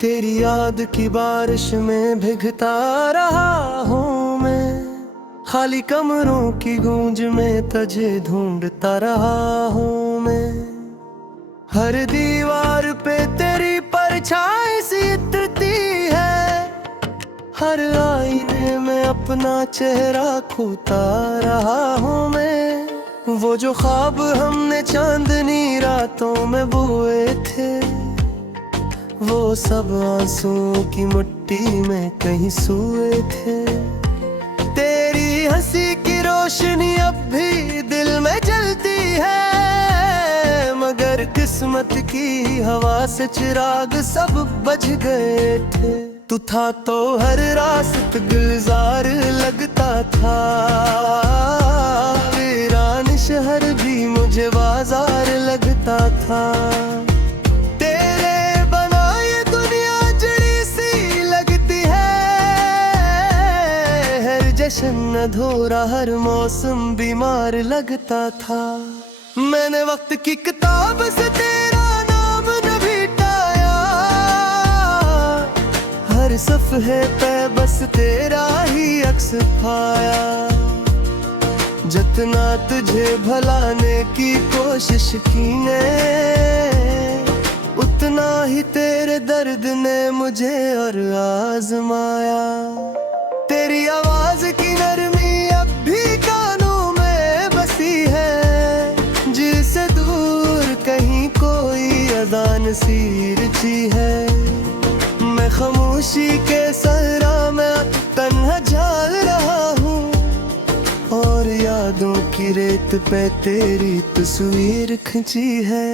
तेरी याद की बारिश में भीगता रहा हूँ मैं, खाली कमरों की गूंज में तुझे ढूंढता रहा हूँ मैं। हर दीवार पे तेरी परछाई सी उतरती है, हर आईने में अपना चेहरा खोता रहा हूँ मैं। वो जो ख्वाब हमने चांदनी रातों में बोए थे, वो सब आंसुओं की मिट्टी में कहीं सोए थे। तेरी हंसी की रोशनी अब भी दिल में जलती है, मगर किस्मत की हवा से चिराग सब बुझ गए थे। तू था तो हर रास्त गुलजार लगता था, वीरान शहर भी मुझे बाजार लगता था। जश्न अधूरा हर मौसम बीमार लगता था। मैंने वक्त की किताब से तेरा नाम न मिटाया, हर सफ़े पे बस तेरा ही अक्स पाया। जितना तुझे भुलाने की कोशिश की ने, उतना ही तेरे दर्द ने मुझे और आजमाया। तेरी आवाज की नरमी अब भी कानों में बसी है, जिससे दूर कहीं कोई अजान सी रुचि है। मैं खामोशी के सहरा में तन्हा जाल रहा हूँ, और यादों की रेत पे तेरी तस्वीर खिंची है।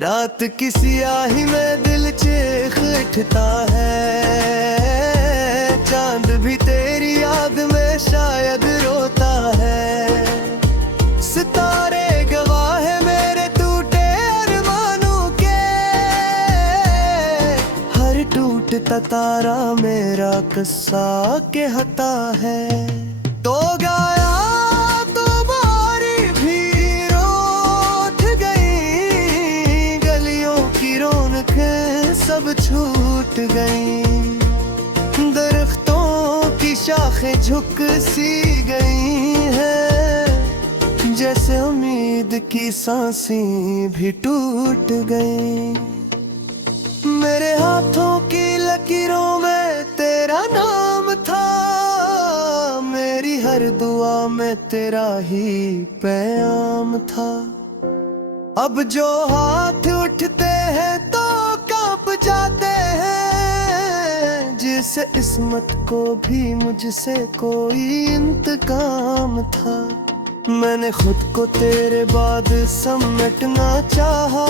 रात की सियाही में दिल चीख उठता है, चांद भी तेरी याद में शायद रोता है। सितारे गवाह है मेरे टूटे अरमानों के, हर टूटता तारा मेरा किस्सा कहता है। तो गाया तो बारी भी रोठ गई, गलियों की रौनकें सब छूट गई। दरख्तों की शाखें झुक सी गई है, जैसे उम्मीद की सांसें भी टूट गई। मेरे हाथों की लकीरों में तेरा नाम था, मेरी हर दुआ में तेरा ही पैगाम था। अब जो हाथ उठते हैं तो कांप जाते हैं, जिसे किस्मत को भी मुझसे कोई इंतकाम था। मैंने खुद को तेरे बाद समेटना चाहा,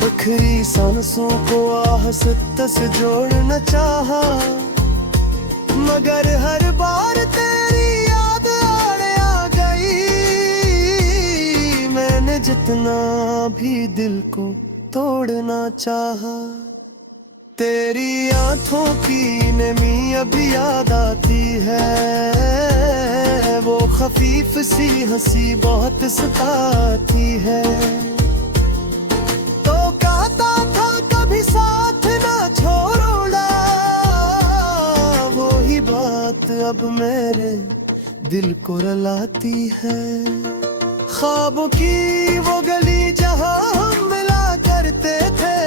बखरी सांसों को आहस्त से जोड़ना चाहा, मगर हर बार तेरी याद आड़े आ गई। मैंने जितना भी दिल को तोड़ना चाहा, तेरी आंखों की नमी अभी याद आती है। वो खफीफ सी हंसी बहुत सताती है। तो कहता था कभी साथ ना छोड़ना, वो ही बात अब मेरे दिल को रुलाती है। ख्वाबों की वो गली जहां हम मिला करते थे,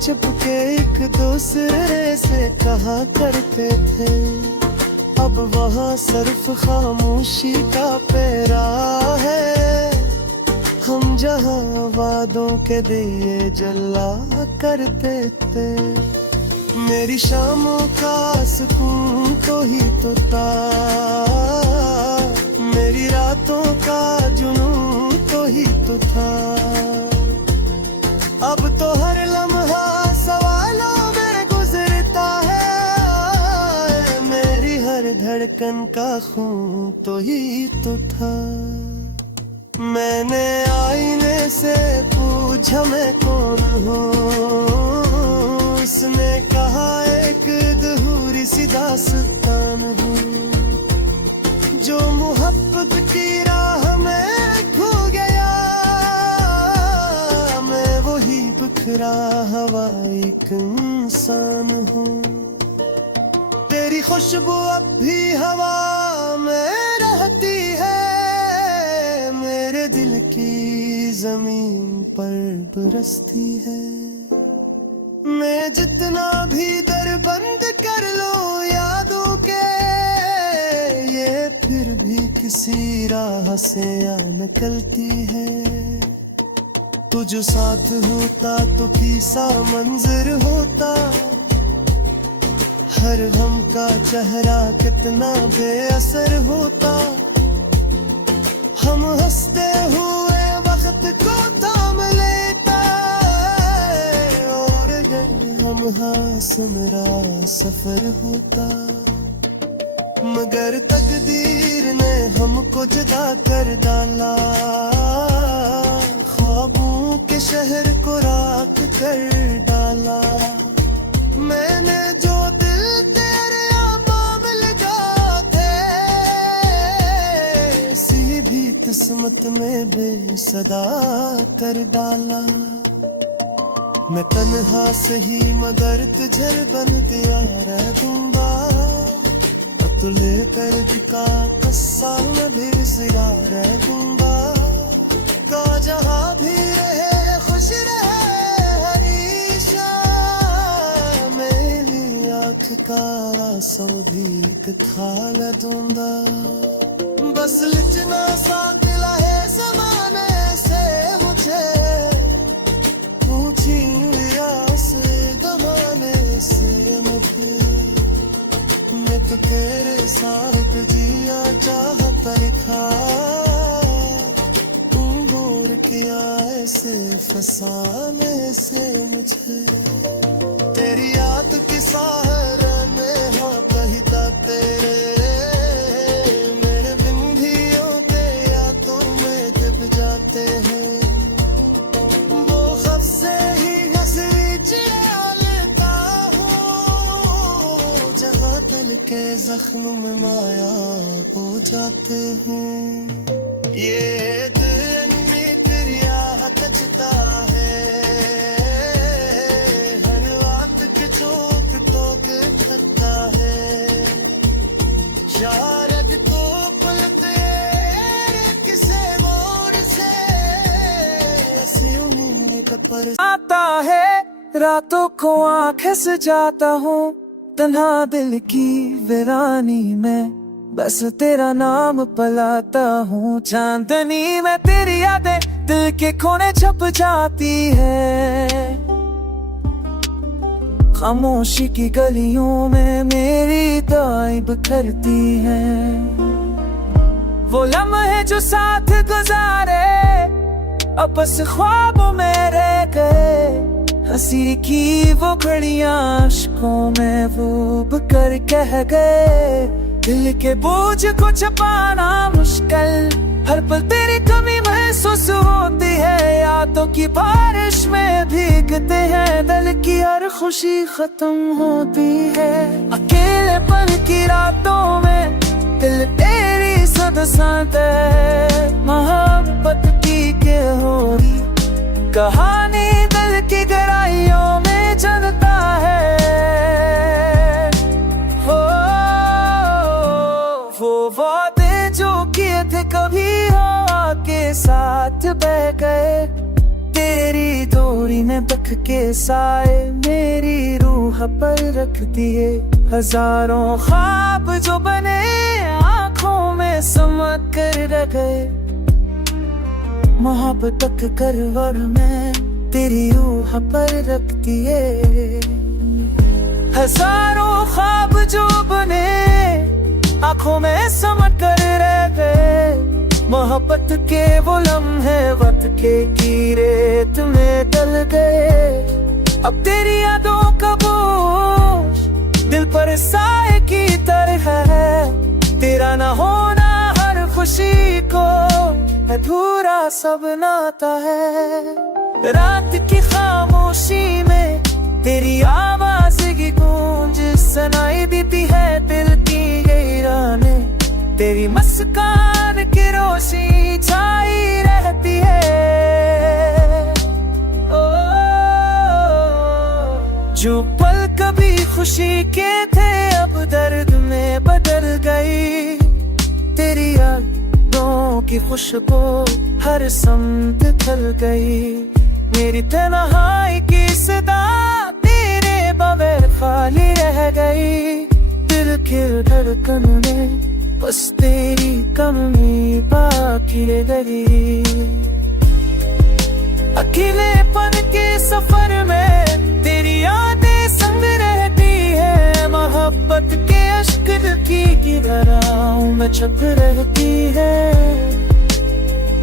चुपके एक दूसरे से कहा करते थे। अब वहाँ सिर्फ खामोशी का पहरा है, हम जहाँ वादों के दिए जला करते थे। मेरी शामों का सुकून तो ही तो था, मेरी रातों का जुनून तो ही तो था। अब तो हर लम्हा सवालों में गुजरता है, मेरी हर धड़कन का खून तो ही तो था। मैंने आईने से पूछा मैं कौन हूँ, उसने कहा एक अधूरी सी दास्तान हूँ, जो मोहब्बत की राह में खो गया, मैं वही बिखरा हवा एक इंसान हूँ। तेरी खुशबू अब भी हवा में रहती है, मेरे दिल की जमीन पर बरसती है। मैं जितना भी दर बंद कर लूं यादों के, ये फिर भी किसी राह से आ निकलती है। तू जो साथ होता तो कैसा मंजर होता, हर गम का चेहरा कितना बेअसर होता। हम हंसते हुए वक्त को थाम लेता, और हम हासुमरा सफर होता। मगर तकदीर ने हमको जुदा कर डाला, ख्वाबों के शहर को राख कर डाला। मैंने जो दिल तेरे आमाम लगा थे, इसी भी किस्मत में बेसदा कर डाला। मैं तन्हा सही मगर तुझे बन दिया रह दूंगा, तू लेकर का कस्सा में भी जिया रह दूंगा। का जहाँ भी रहे खुश रहे हरीशा, मेरी आँख का सौदीक खाल दूंगा। बस लिचना सा दिला है ज़माने से मुझे, ऊंची आस गमाने से मुझे। मैं तो तेरे साथ जिया चाहता था, तू दूर किया ऐसे फसाने से मुझे। तेरी याद की सहारा में हाँ कहता तेरे, मेरे बिन भी होते या तो मैं दब जाते हैं। वो खब से ही हंसी चलता हूँ, जहाँ दिल के जख्म में माया हो जाते हैं। ये दिल में तेरी आह कचता है, हर बात के चौक तो दिखता है। शायद तो पल तेरे किसे मोड़ से ऐसी उम्मीद का पर आता है, रातों को आंखें सजाता हूँ, तन्हा दिल की वीरानी में बस तेरा नाम पलाता हूँ। चांदनी में तेरी यादें दिल के कोने छप जाती है, खामोशी की गलियों में मेरी ताइब करती है। वो लम्हे जो साथ गुजारे अब बस ख्वाबों में रह गए, हंसी की वो घड़ियां आंखों में डूब कर कह गए। दिल के बोझ को छुपाना मुश्किल, हर पल तेरी कमी महसूस होती है। यादों की बारिश में भीगते हैं, दिल की हर खुशी खत्म होती है। अकेले पल की रातों में दिल तेरी सद साथ है। मोहब्बत की के हो कहानी दिल की गहराइयों में जनता है। वो वादे जो किए थे कभी हवा के साथ बह गए, तेरी डोरी ने बख के साए मेरी रूह पर रख दिए। हजारों ख्वाब जो बने आंखों में समक कर रह गए, मोहब्बत तक करवट में तेरी रूह पर रख दिए। हजारों ख्वाब जो बने आंखों में समट कर रह गए, मोहब्बत के वो लम्हे वक्त के की रेत में डल गए। अब तेरी यादों का बोझ दिल पर साए की तरह है, तेरा ना होना हर खुशी को अधूरा सब नाता है। रात की खामोशी में तेरी आवाज की गूंज सुनाई देती है, दिल की गहराने तेरी मुस्कान की रोशनी छाई रहती है। ओ जो पल कभी खुशी के थे अब दर्द में बदल गई। तेरी यादों की खुशबू हर समत फैल गई। मेरी तन्हाई की सदा तेरे बगैर खाली रह गई। दिल की धड़कन में बस तेरी कमी बाकी रह गई। अकेलेपन के सफर में तेरी यादें संग रहती है। मोहब्बत के अश्क की धाराओं में छप रहती है।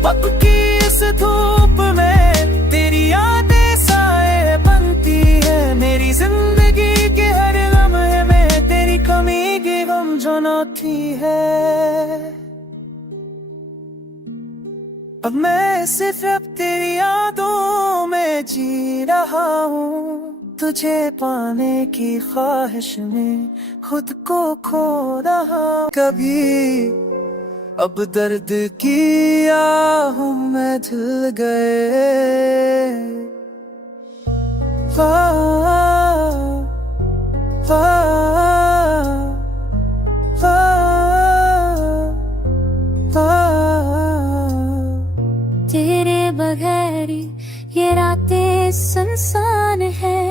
पग की इस धूप में तेरी यादें साए बनती है। मेरी जिंदगी के हर लम्हे में तेरी कमी की गम जनाती है। अब मैं सिर्फ अब तेरी यादों में जी रहा हूँ। तुझे पाने की ख्वाहिश में खुद को खो रहा। कभी अब दर्द की आहों में धुल गए। तेरे बगैर ये रातें सुनसान है।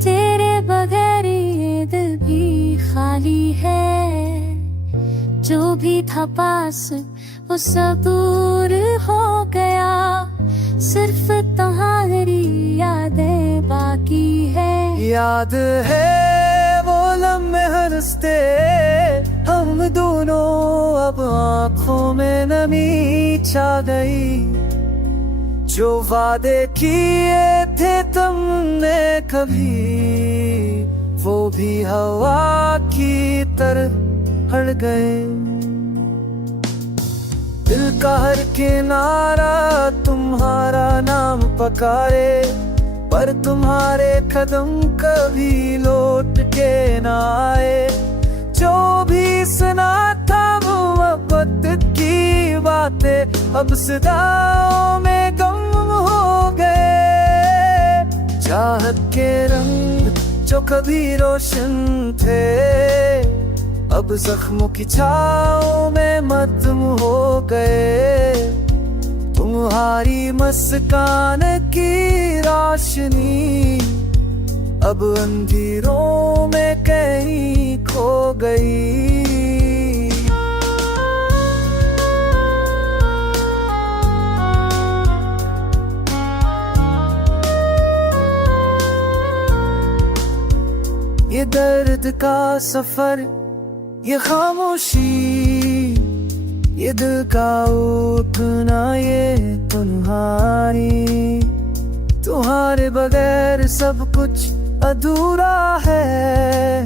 तेरे बगैर ये दिल भी खाली है। जो भी था पास वो सब दूर हो गया। सिर्फ तुम्हारी यादें बाकी है। याद है वो लम्हे हंसते हम दोनों। अब आँखों में नमी छा गई। जो वादे किए थे तुमने कभी वो भी हवा की तरह हट गए। दिल का हर किनारा तुम्हारा नाम पकारे। पर तुम्हारे कदम कभी लौट के ना आए। जो भी सुना था वो मोहब्बत की बातें अब सदाओं में गम हो गए। चाहत के रंग जो कभी रोशन थे अब जख्मों की छाओं में मत्म हो गए। तुम्हारी मुस्कान की रोशनी अब अंधेरों में कहीं खो गई। ये दर्द का सफर, ये खामोशी, ये दिल का उठना, ये तुम्हारे बगैर सब कुछ अधूरा है।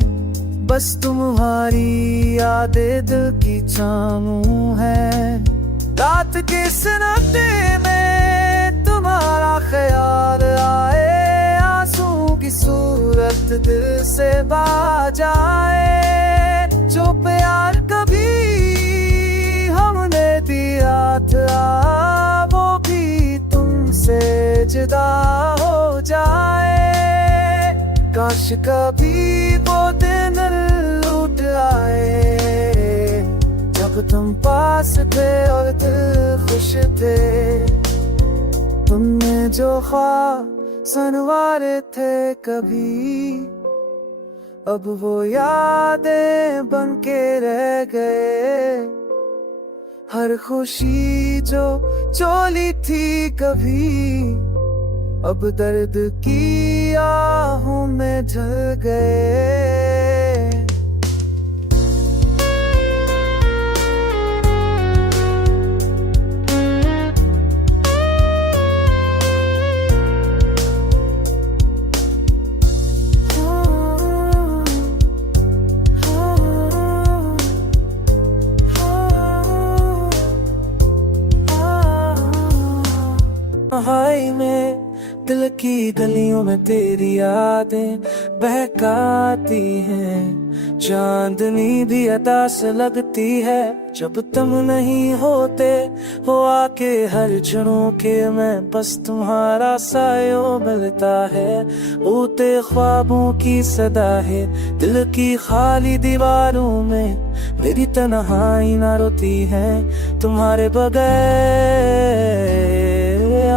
बस तुम्हारी यादें दिल की छामू है। रात के सन्नाटे में तुम्हारा ख्याल आए। आंसू की सूरत दिल से बह जाए। जो प्यार कभी हमने दिया था वो भी तुमसे जुदा हो जाए। काश कभी वो दिन लौट आए जब तुम पास थे और दिल खुश थे। तुमने जो ख्वाब संवारे थे कभी अब वो यादें बन के रह गए। हर खुशी जो चोली थी कभी अब दर्द की आहों में ढल गए। हाय में दिल की गलियों में तेरी यादें बहकाती हैं। चांदनी भी अदा से लगती है जब तुम नहीं होते हो आके हर झरोखे में बस तुम्हारा सायो मिलता है। ऊते ख्वाबों की सदा है दिल की खाली दीवारों में मेरी तन्हाई ना रोती है तुम्हारे बगैर।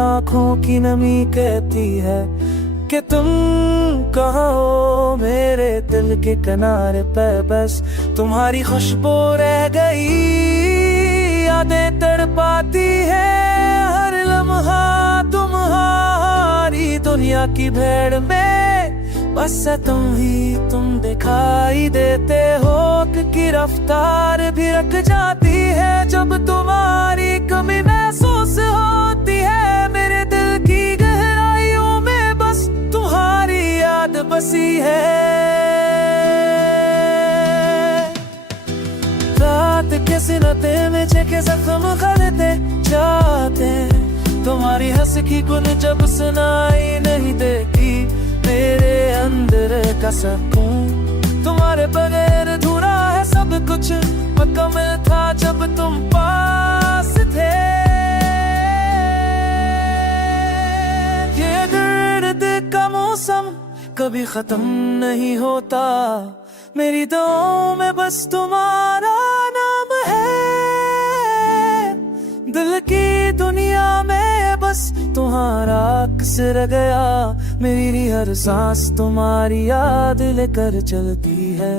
आंखों की नमी कहती है कि तुम कहाँ हो मेरे दिल के किनारे पे बस तुम्हारी खुशबू रह गई। यादें तड़पाती है हर लम्हा तुम्हारी दुनिया की भीड़ में बस तुम दिखाई देते हो कि रफ्तार भी रख जाती है जब तुम्हारी कमी महसूस होती है। मेरे दिल की गहराइयों में बस तुम्हारी याद बसी है। रात के सिनते में चेके जख्म खलते जाते तुम्हारी हंस की गुन जब सुनाई नहीं देती मेरे अंदर का सुकून। तुम्हारे बगैर अधूरा है सब कुछ मुकम्मल था जब तुम पास थे। ये दर्द का मौसम कभी खत्म नहीं होता मेरी दुआओं में बस तुम्हारा नाम है। दिल की दुनिया में बस तुम्हारा अक्स रह गया मेरी हर सांस तुम्हारी याद लेकर चलती है।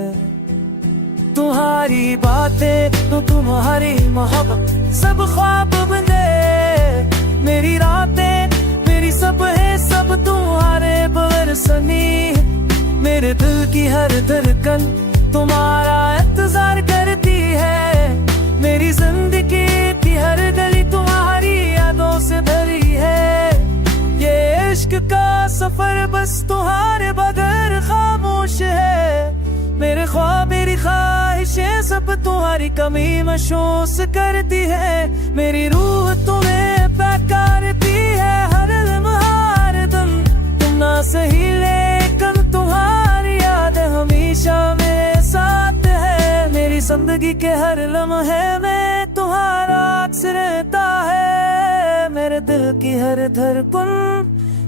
तुम्हारी बातें तो तुम्हारी मोहब्बत सब ख्वाब बने मेरी रातें मेरी सब है सब तुम्हारे बरसनी। मेरे दिल की हर धड़कन तुम्हारा इंतजार करती है मेरी जिंदगी की हर गली तुम्हारी यादों से भरी है। ये इश्क का सफर बस तुम्हारे बगैर खामोश है। मेरे ख्वाब मेरी ख्वाहिशें सब तुम्हारी कमी महसूस करती है। मेरी रूह तुम्हें पुकारती है हर लम्हा हर दम तुम ना सही लेकिन तुम्हारी याद हमेशा मेरे साथ है। मेरी जिंदगी के हर लम्हे में तुम्हारा अक्स रहता है। मेरे दिल की हर धड़कन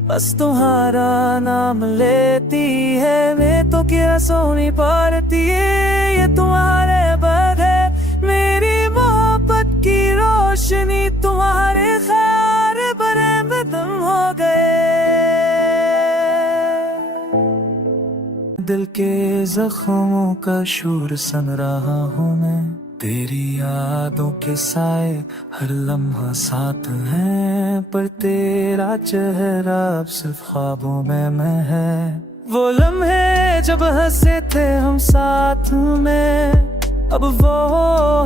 बस तुम्हारा नाम लेती है। मैं तो क्या सोनी पारती है ये तुम्हारे बगैर मेरी मोहब्बत की रोशनी तुम्हारे ख्याल बरे में तुम हो गए। दिल के जख्मों का शोर सुन रहा हूँ मैं तेरी यादों के साए हर लम्हा साथ है पर तेरा चेहरा अब सिर्फ ख्वाबों में मैं है। वो लम्हे जब हंसे थे हम साथ में अब वो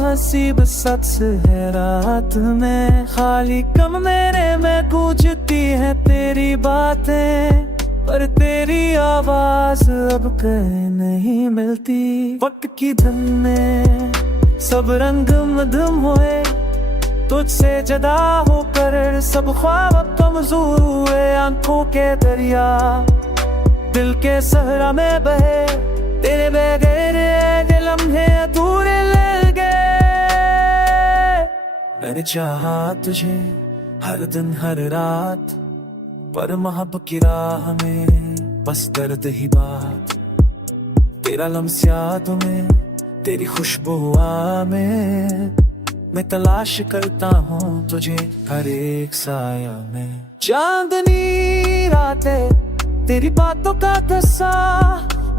हंसी बस सच है रात में। खाली कम मेरे में गूंजती है तेरी बातें पर तेरी आवाज अब कहीं नहीं मिलती। वक्त की धन में सब रंग मधुम हुए तुझसे जदा होकर सब ख्वाब कमजोर हुए। आंखों के दरिया दिल के सहरा में बहे तेरे बगैर लम्हे अधूरे लगे। मैंने चाहा तुझे हर दिन हर रात पर मोहब्बत की राह में बस दर्द ही बात। तेरा लम्स याद में तेरी खुशबू में मैं तलाश करता हूँ तुझे हर एक साया में। चांदनी रातें तेरी बातों का किस्सा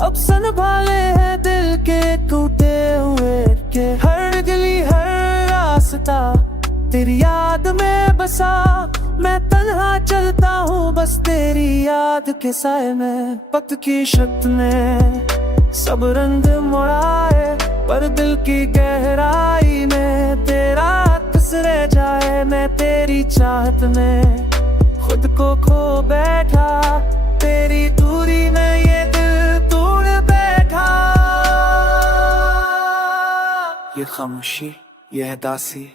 अब संभाले हैं दिल के टूटे हुए के। हर गली हर रास्ता तेरी याद में बसा मैं तन्हा चलता हूँ बस तेरी याद के साए में। वक्त की शक्त में सब रंग मुड़ाए पर दिल की गहराई में तेरा अक्स रह जाए। मैं तेरी चाहत में खुद को खो बैठा तेरी दूरी में ये दिल तोड़ बैठा। ये खामोशी ये दासी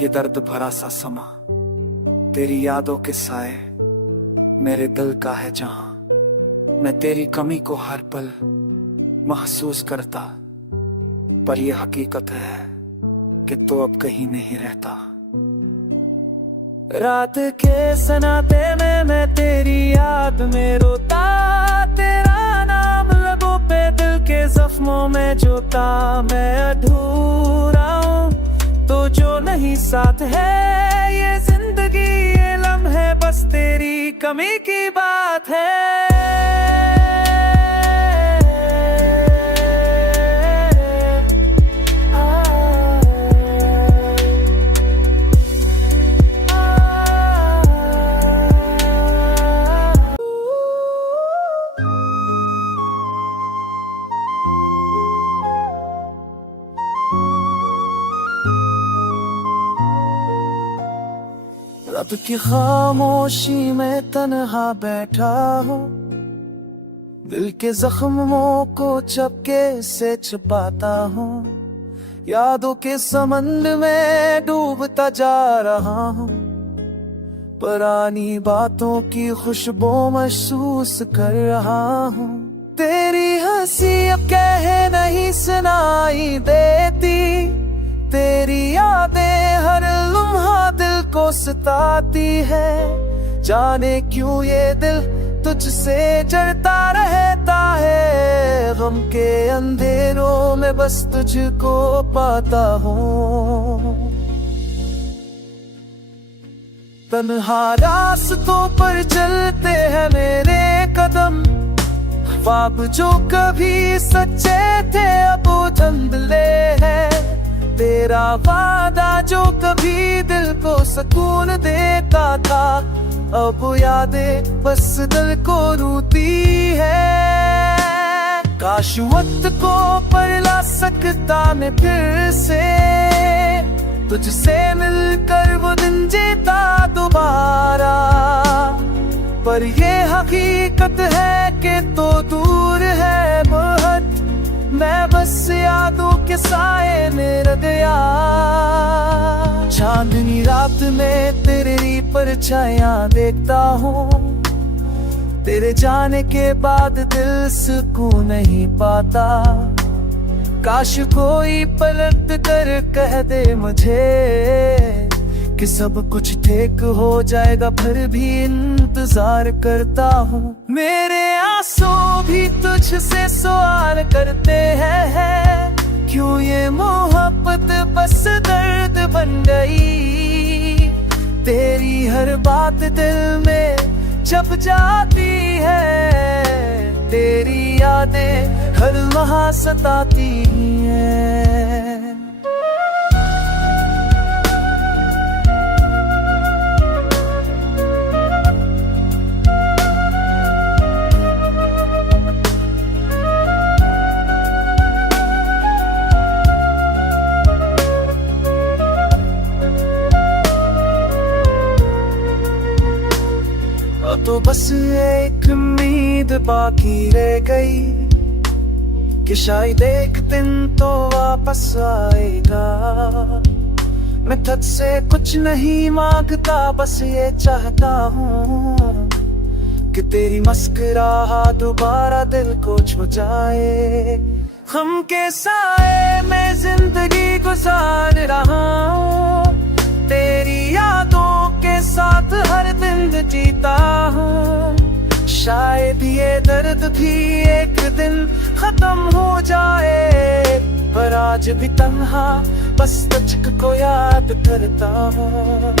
ये दर्द भरा सा समा तेरी यादों के साए मेरे दिल का है जहां। मैं तेरी कमी को हर पल महसूस करता, पर यह हकीकत है कि तो अब कहीं नहीं रहता। रात के सन्नाटे में मैं तेरी याद में रोता, तेरा नाम लबों पे दिल के जख्मों में जोता। मैं अधूरा हूँ तो जो नहीं साथ है, ये जिंदगी ये लम्हे बस तेरी कमी की बात है। रब की खामोशी में तन्हा बैठा हूँ, दिल के जख्मों को चपके से छुपाता हूँ। यादों के समंदर में डूबता जा रहा हूँ, पुरानी बातों की खुशबू महसूस कर रहा हूँ। तेरी हंसी अब कहे नहीं सुनाई देती, तेरी यादें हर लम्हा दिल को सताती है। जाने क्यों ये दिल तुझसे जलता रहता है, गम के अंधेरों में बस तुझको पाता हूँ। तन्हा रास्तों पर चलते हैं मेरे कदम, ख्वाब जो कभी सच्चे थे अब धुंधले हैं। तेरा वादा जो कभी दिल को सुकून देता था, अब यादें बस दिल को रूती है। काश वक्त को परला सकता मैं फिर से, तुझसे मिलकर वो दिन जीता दोबारा। पर ये हकीकत है कि तो दूर है बहुत, मैं बस यादों के साए में रह गया। चांदनी रात में तेरी परछाइयां देखता हूँ, तेरे जाने के बाद दिल सुकून नहीं पाता। काश कोई पलट कर कह दे मुझे कि सब कुछ ठीक हो जाएगा, फिर भी इंतजार करता हूँ। मेरे आंसू भी तुझसे सवाल करते हैं, क्यों ये मोहब्बत बस दर्द बन गई। तेरी हर बात दिल में छप जाती है, तेरी यादें हर लम्हा सताती हैं। तो बस एक उम्मीद बाकी रह गई कि शायद एक दिन तो वापस आएगा। मैं तुझसे कुछ नहीं मांगता, बस ये चाहता हूँ कि तेरी मुस्कुराहट दोबारा दिल को छू जाए। हम के साए में जिंदगी गुजार रहा हूँ, तेरी यादों के साथ हर दिन जीता हूँ। शायद ये दर्द भी एक दिन खत्म हो जाए, पर आज भी तन्हा बस तुझको याद करता हूँ।